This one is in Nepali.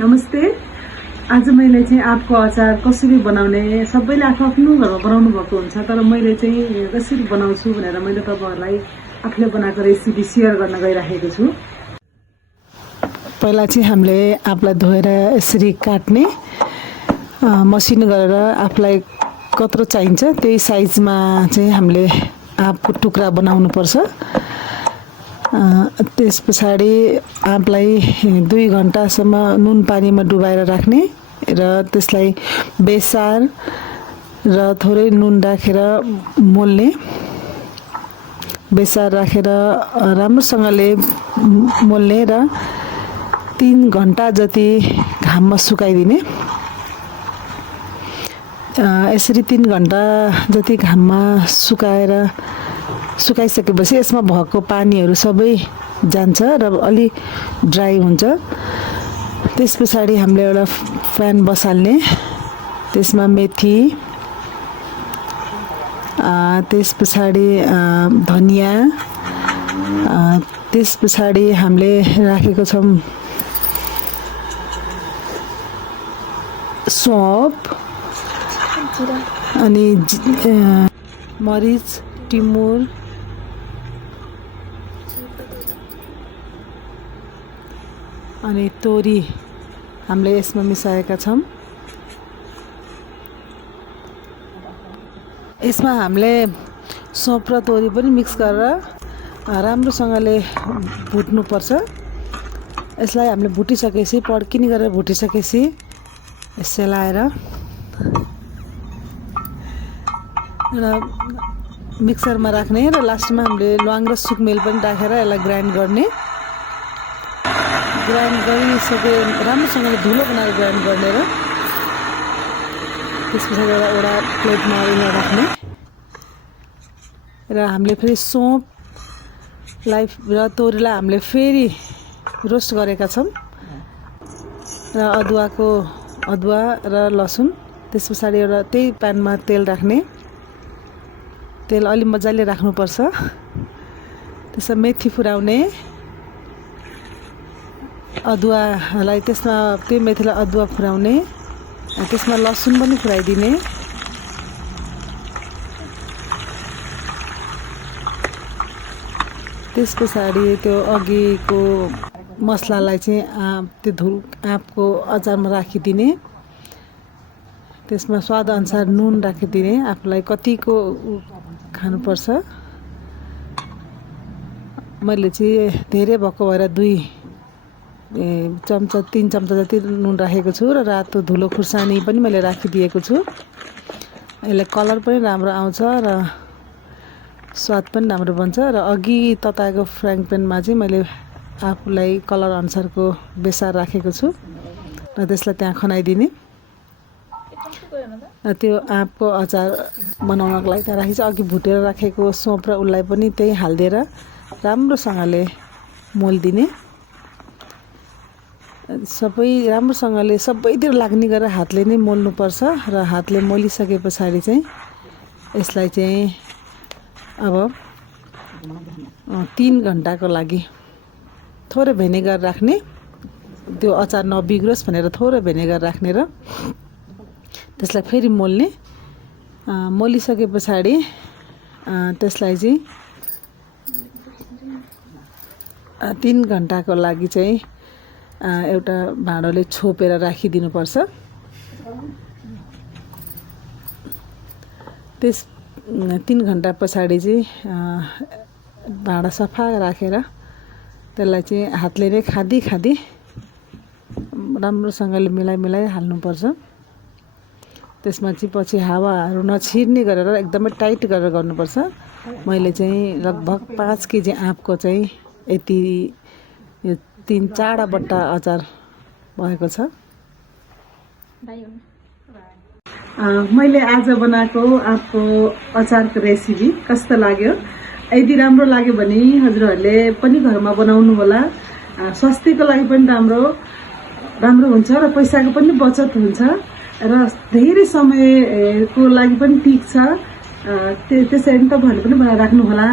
नमस्ते। आज मैले चाहिँ आँपको अचार कसरी बनाउने सबैले आफ्नो घरमा बनाउनु भएको हुन्छ, तर मैले चाहिँ कसरी बनाउँछु भनेर मैले तपाईहरुलाई आफूले बनाएको रेसिपी शेयर गर्न गइराखेको छु। पहिला चाहिँ हामीले आँपलाई धोएर यसरी काट्ने, मसिनो गरेर आफूलाई कत्रो चाहिन्छ त्यही साइजमा चाहिँ हामीले आँपको टुक्रा बनाउनु पर्छ। त्यसपछि आँपलाई 2 घण्टासम्म नुन पानीमा डुबाएर राख्ने र त्यसलाई बेसार र थोरै नुन राखेर मोल्ने। बेसार राखेर राम्रोसँगले मोल्ने र 3 घण्टा जति घाममा सुकाइदिने। यसरी 3 घण्टा जति घाममा सुकाइसकेपछि यसमा भएको पानीहरू सबै जान्छ र अलि ड्राई हुन्छ। त्यसपछि हामीले एउटा फ्यान बसाल्ने, त्यसमा मेथी, त्यसपछि धनिया, त्यसपछि हामीले राखेको छौं सौंफ अनि मरिच, टिमुर, अनि तोरी हामीले यसमा मिसाएका छौं। यसमा हामीले सौंफ र तोरी पनि मिक्स गरेर राम्रोसँगले भुट्नु पर्छ। यसलाई हामीले भुटिसकेपछि पड्किने गरेर भुटिसकेपछि सेलाएर र मिक्सरमा राख्ने र लास्टमा हामीले ल्वाङ र सुकमेल पनि राखेर यसलाई ग्राइन्ड गर्ने। ग्राइन्ड गरिसके राम्रोसँगले धुलो बनाएर ग्राइन्ड गर्ने र त्यसपछि एउटा प्लेटमा राख्ने र हामीले फेरि सौंफलाई र तोरीलाई हामीले फेरि रोस्ट गरेका छौं र अदुवा र लसुन। त्यसपछि एउटा त्यही प्यानमा तेल राख्ने, तेल अलि मजाले राख्नुपर्छ। त्यसमा मेथी फुराउने, अदुवालाई त्यसमा त्यो मेथीलाई अदुवा फुराउने, त्यसमा लसुन पनि फुराइदिने। त्यसपछि त्यो अघिको मसलालाई चाहिँ त्यो आँपको अचारमा राखिदिने। त्यसमा स्वाद अनुसार नुन राखिदिने, आफूलाई कतिको खानुपर्छ। मैले चाहिँ धेरै भएको भएर 2 चम्चा 3 चम्चा जति नुन राखेको छु र रातो धुलो खुर्सानी पनि मैले राखिदिएको छु। यसले कलर पनि राम्रो आउँछ र स्वाद पनि राम्रो बन्छ। र अघि तताएको फ्राइङ प्यानमा चाहिँ मैले आफूलाई कलर अनुसारको बेसार राखेको छु र त्यसलाई त्यहाँ खनाइदिने। त्यो आँपको अचार बनाउनको लागि त्यहाँ राखेपछि अघि भुटेर राखेको सौंफ र उसलाई पनि त्यही हालिदिएर राम्रोसँगले मोल्दिने। सबै राम्रोसँगले सबैतिर लाग्ने गरेर हातले नै मोल्नुपर्छ र हातले मोलिसकेपछि चाहिँ यसलाई चाहिँ अब 3 घण्टाको लागि थोरै भिनेगर राख्ने, त्यो अचार नबिग्रोस् भनेर थोरै भिनेगर राख्ने र त्यसलाई फेरि मोल्ने। मोलिसकेपछि त्यसलाई चाहिँ 3 घण्टाको लागि चाहिँ एउटा भाँडोले छोपेर राखिदिनुपर्छ। 3 घण्टा पछाडि चाहिँ भाँडा सफा राखेर त्यसलाई चाहिँ हातले नै खादी राम्रोसँगले मिलाइ हाल्नुपर्छ। त्यसमा चाहिँ पछि हावाहरू नछिर्ने गरेर एकदमै टाइट गरेर गर्नुपर्छ। मैले चाहिँ लगभग 5 केजी आँपको चाहिँ यति 3-4 बट्टा अचार भएको छ। मैले आज बनाएको आँपको अचारको रेसिपी कस्तो लाग्यो? यदि राम्रो लाग्यो भने हजुरहरूले पनि घरमा बनाउनु होला। स्वास्थ्यको लागि पनि राम्रो हुन्छ र पैसाको पनि बचत हुन्छ र धेरै समयको लागि पनि टिक्छ। त्यसैले तपाईहरुले पनि बनाएर राख्नु होला।